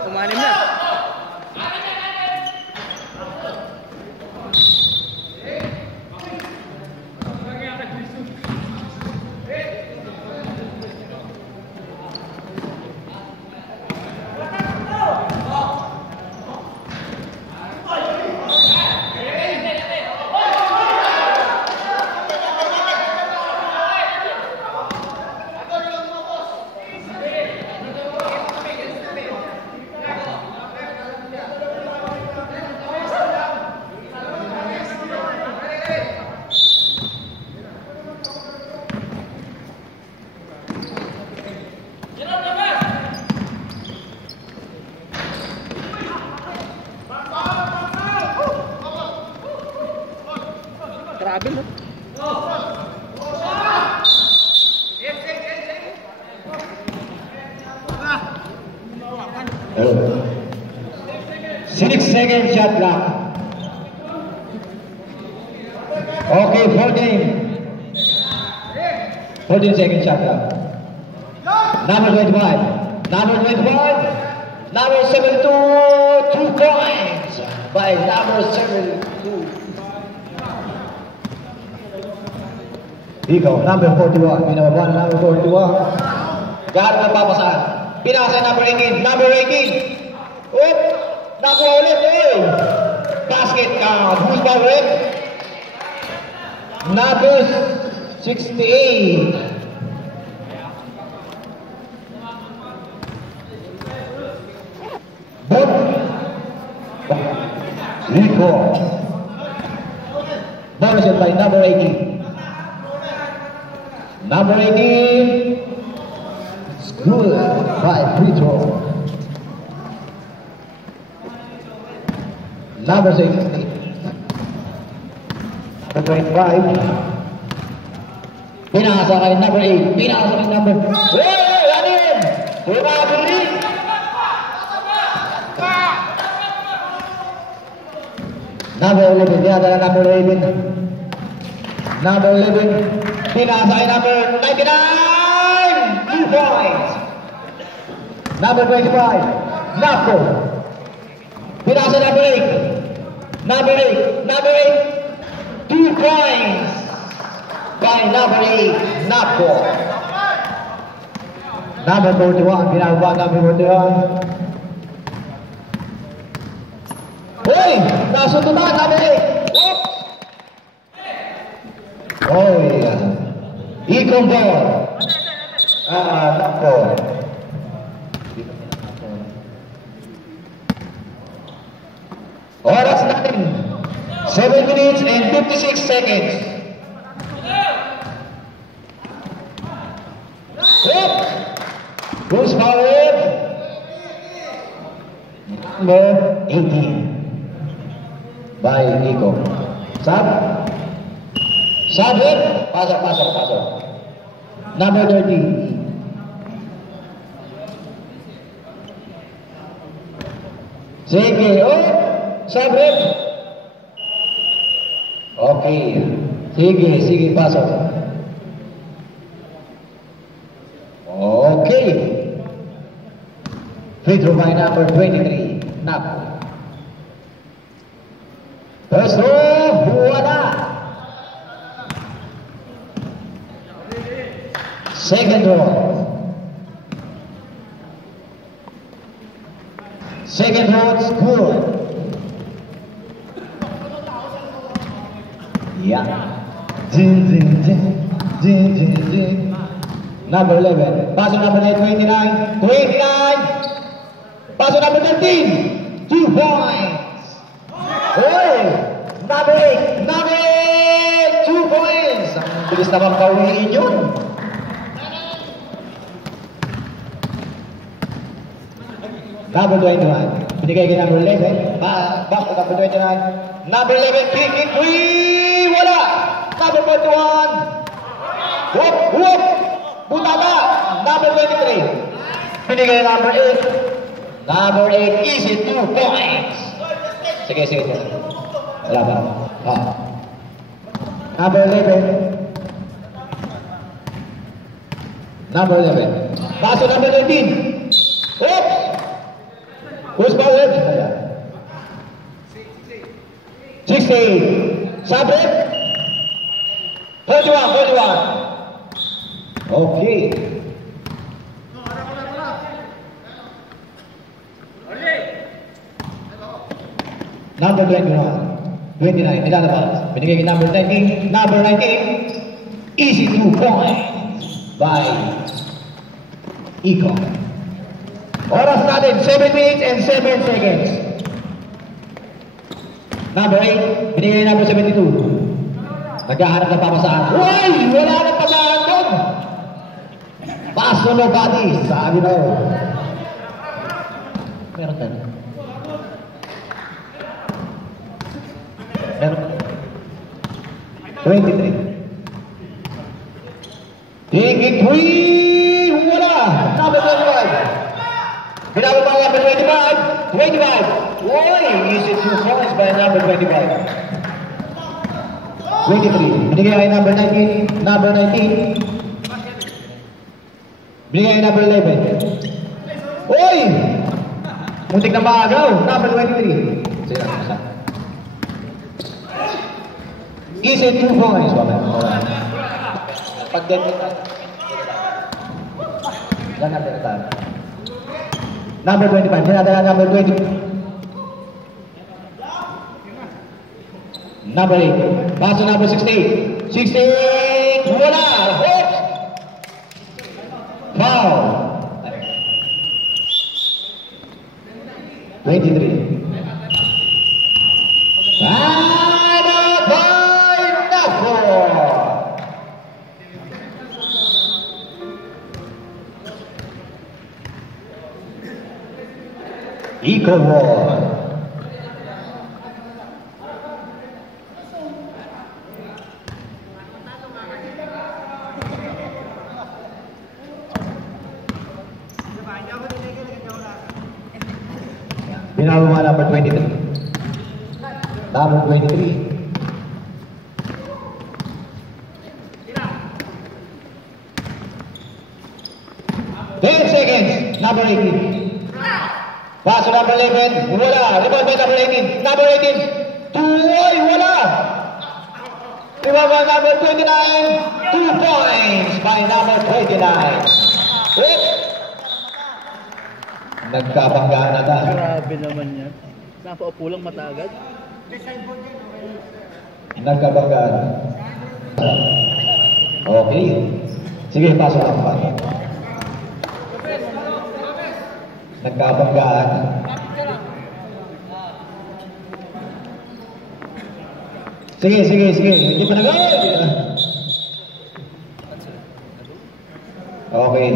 Kumanin na. Grabe mo. Six second shot clock. Okay, 14 second shot clock. Number 25. Number 25. Number 72. 2 points by number 72. Ikaw, number 41. Pinababuan number 41. Gano'n ang papasahan. Pinasa number 18. Number 18. Oop! Nakuha ulit eh! Basket count. Who's ba ulit? Number 68. Boom! Rico. Bonus by number 18. Number 18, it's good by free throw. Number 16, number 25, pinasa kay number 8, pinasa kay number, hey, anin! Tumabuli! Number 11, dinadala number 11. Number 11. Pinasa kay number 99! 2 points! Number 25, Napo. Pinasa number 8. Number 8. Number 8. 2 points! By number 8, Napo. Number 41, pinasa number 41. Hoy! Nasuntutan, number 8. Oops! Oh, yeah. Ikong ball. Napo. Oras natin. 7 minutes and 56 seconds. Hop! Who's fouled? Number 18. By Iko. Sab? Sabit, pasok. Number 30. Sige, oh, sabit. Okay. Sige, pasok. Okay. Free throw by number 23. Nap. First throw, wala. Second throw. Second throw, it's good. Yeah. Ding. Number 11. Paso number 29. 29. Paso number 13. 2 points. Hey! Number 8. Number 8. 2 points. Ang bilis naman pauwiin yun. Number 21. Binigay kay number 11. Back to number 29. Number 11. Kicking 3. Wala. Number 41. Whoop. Butaba. Number 23. Binigay number 8. Number 8. Easy 2 points. Sige, sige. Wala ba? Number 11. Number 11. Paso number 13. Oops! Who's forward? 16. Sabit. 41. Okay. Number 21. 29. Ilalabas. Binigay kay number 19. Number 19. Easy 2 points by Iko. Oras natin, 7 minutes and 7 seconds. Number 8. Binigay kay number 72. Naghahanap ng pamasaan. Uy! Wala nang pamasaan doon! Paso no body. Sabi na yun. Meron ka na. Meron. 23. Take it, wala! Number 25. Binabot pa number 25. 25. Uy! Easy 2 points by number 25. 23. Binigay kay number 19. Number 19. Binigay kay number 11. Uy! Muntik na maagaw. Number 23. Sige lang. Easy 2 points. Pag-ganyan na. Yan natin na tayo. Number 25. Yan natin na number 20. Number 8. Paso number 16. 16. Wala. Hit. Foul. 23. And a point number. Iko War. Binawa number 23. Number 23. Number 18. Paso number 11. Wala. Rebound by number 18. Number 18. Tuloy. Wala. Rebound by number 29. 2 points by number 29. Oops. Nagkabanggaan na tayo. Grabe naman yan. Napaupo lang mata agad. Nagkabanggaan. Okay. Sige, pasok ang pa. Nagkabanggaan. Sige. Hindi pa nag-out. Okay.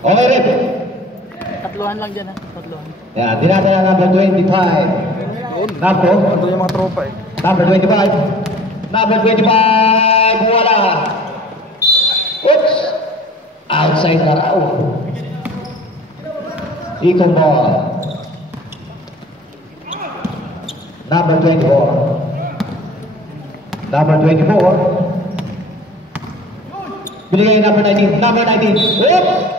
Okay, Rep. Tatluhan lang dyan ha. Tatluhan. Yan, dinata na number 25. Number? Ito yung mga tropa eh. Number 25. Number 25. Wala. Oops. Outside na raw. Iko ball. Number 24. Number 24. Binigay number 19. Number 19. Oops.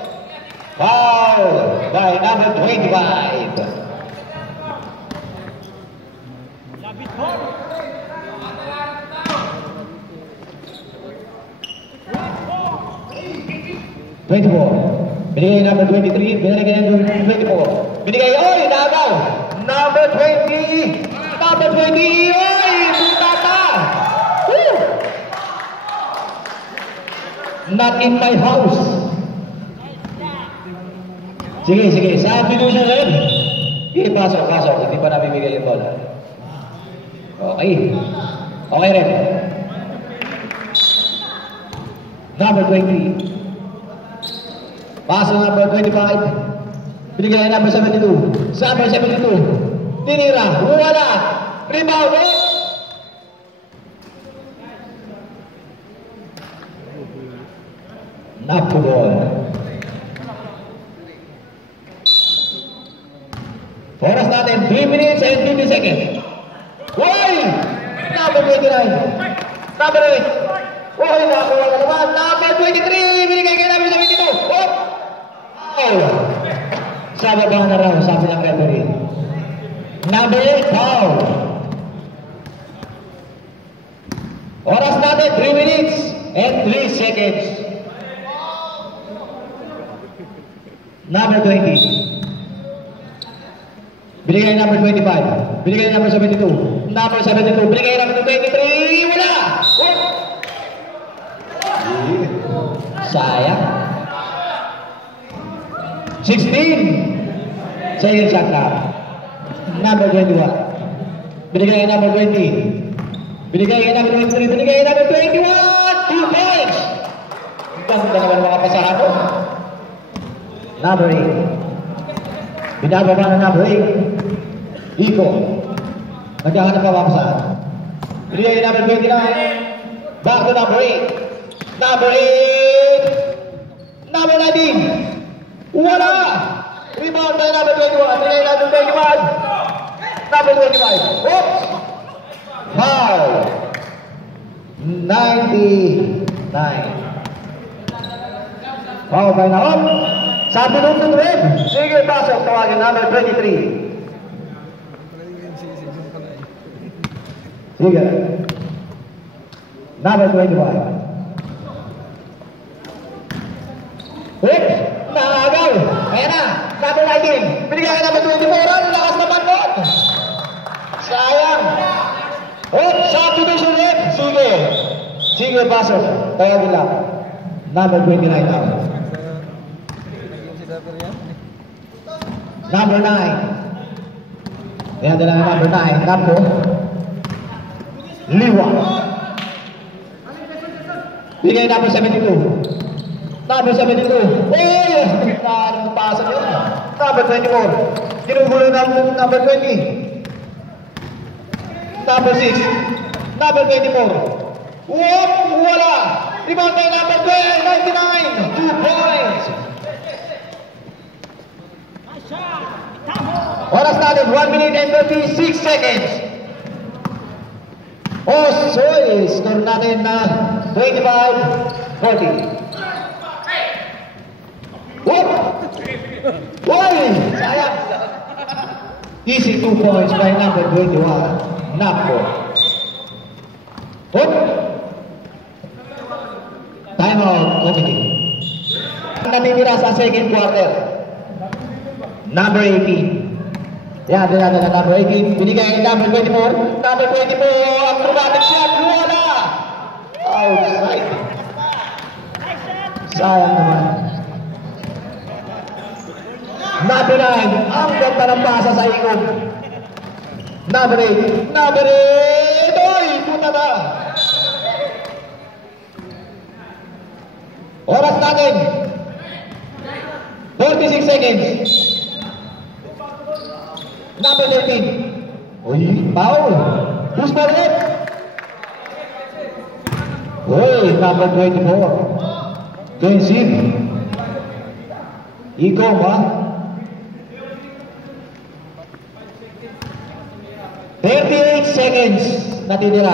Foul by number 25. Binigay number 23. Binigay number 24. Binigay, oy, nagaw. Number 20. Number 20. Oy, buta pa. Woo! Not in my house. Sige. Saan fiducian rin? Pasok. Hindi pa nabibigay yung bola. Okay. Okay rin. Number 20. Pasok number 25. Binigay number 72. Number 72. Tinira. Wala. Rebound. Napugol. Oras natin natin 3 minutes and 50 seconds. Uy! Number 29. Number 8. Uy, nakakuha na naman. Number 23. Binigay kay number 72. Oh! Oh! Sa baba na raw, sabi ng referee. Number 8, foul. Oras natin, 3 minutes and 3 seconds. Number 20. Binigay number 25. Binigay number 72. Number 72. Binigay number 23. Wala! Oh! Sayang. 16. Second shot na. Number 21. Binigay number 20. Binigay number 23. Binigay number 21. 2 points. Ganda naman mga pasahan mo. Number 8. Binababa na number 8. Iko. Naghahanap pa papasahan. Binigay number 29. Back to number 8. Number 8. Number 19. Wala! Rebound by number 21. Binigay number 21. Number 25. Oops! Foul. 99. Foul by Naon. Sabi nung to red. Sige, pasok. Tawagin number 23. Sige. Number 25. Oops! Nakagaw. Ayan na. Number 19. Binigay number 24. Ang lakas naman nun. Sayang. Oops! Substitution red. Sige. Sige, pasok. Tawagin lang. Number 29 now. Number 9. Ayan din ang number 9. Napo. Liwa. Bigay number 72. Number 72. Oh! Parang pasok yun. Number 24. Ginugulo ng number 20. Number 6. Number 24. Whoop! Wala! Rebound by number 99. 2 points. Oras natin, 1 minute and 36 seconds. Oh, sorry. Score natin na 25-40. Whoop! Why? Sayang. Easy 2 points by number 21. Napo. Whoop! Time out, committee. Natitira sa second quarter. Number 18. Yan, din natin ang number 18. Binigay number 24. Number 24, acrobatic shot. Wala! Outside. Sayang naman. Number 9, ang ganda ng pasa sa ikot. Number 8. Number 8. Oy, puta na. Oras natin. 46 seconds. Number 13. Uy, foul. Who's for it? Uy, number 24. Kensin. Ikaw ba? 38 seconds natitira.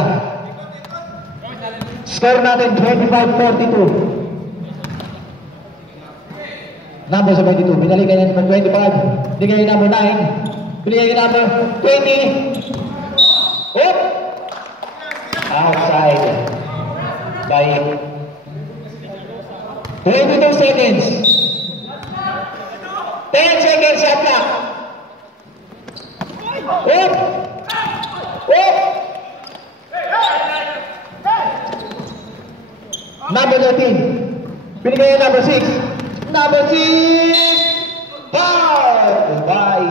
Score natin 25-42. Number 72, binalik ka na number 25. Binigay number 9. Binigay number 20. Oh! Outside. By 22 seconds. 10 seconds shot clock. Oh! Oh! Number 13. Binigay number 6. Number 6. Foul by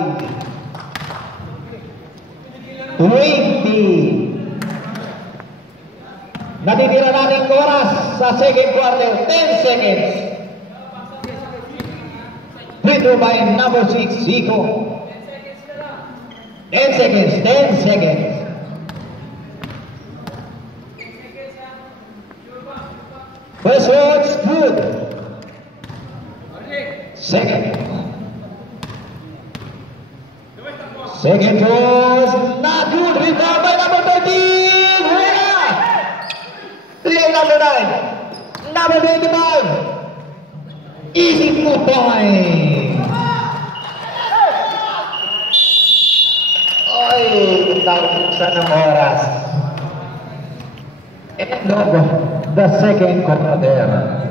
20. Natitira natin oras sa second quarter. 10 seconds. Free throw by number 6, Zico. 10 seconds. 10 seconds. First shot's good. Second. Second cross, not good. Rebound by number 13. Rhea. Rhea number 9. Number 25. Easy 2 point. Oy, naubusan ng oras. End of the second quarter.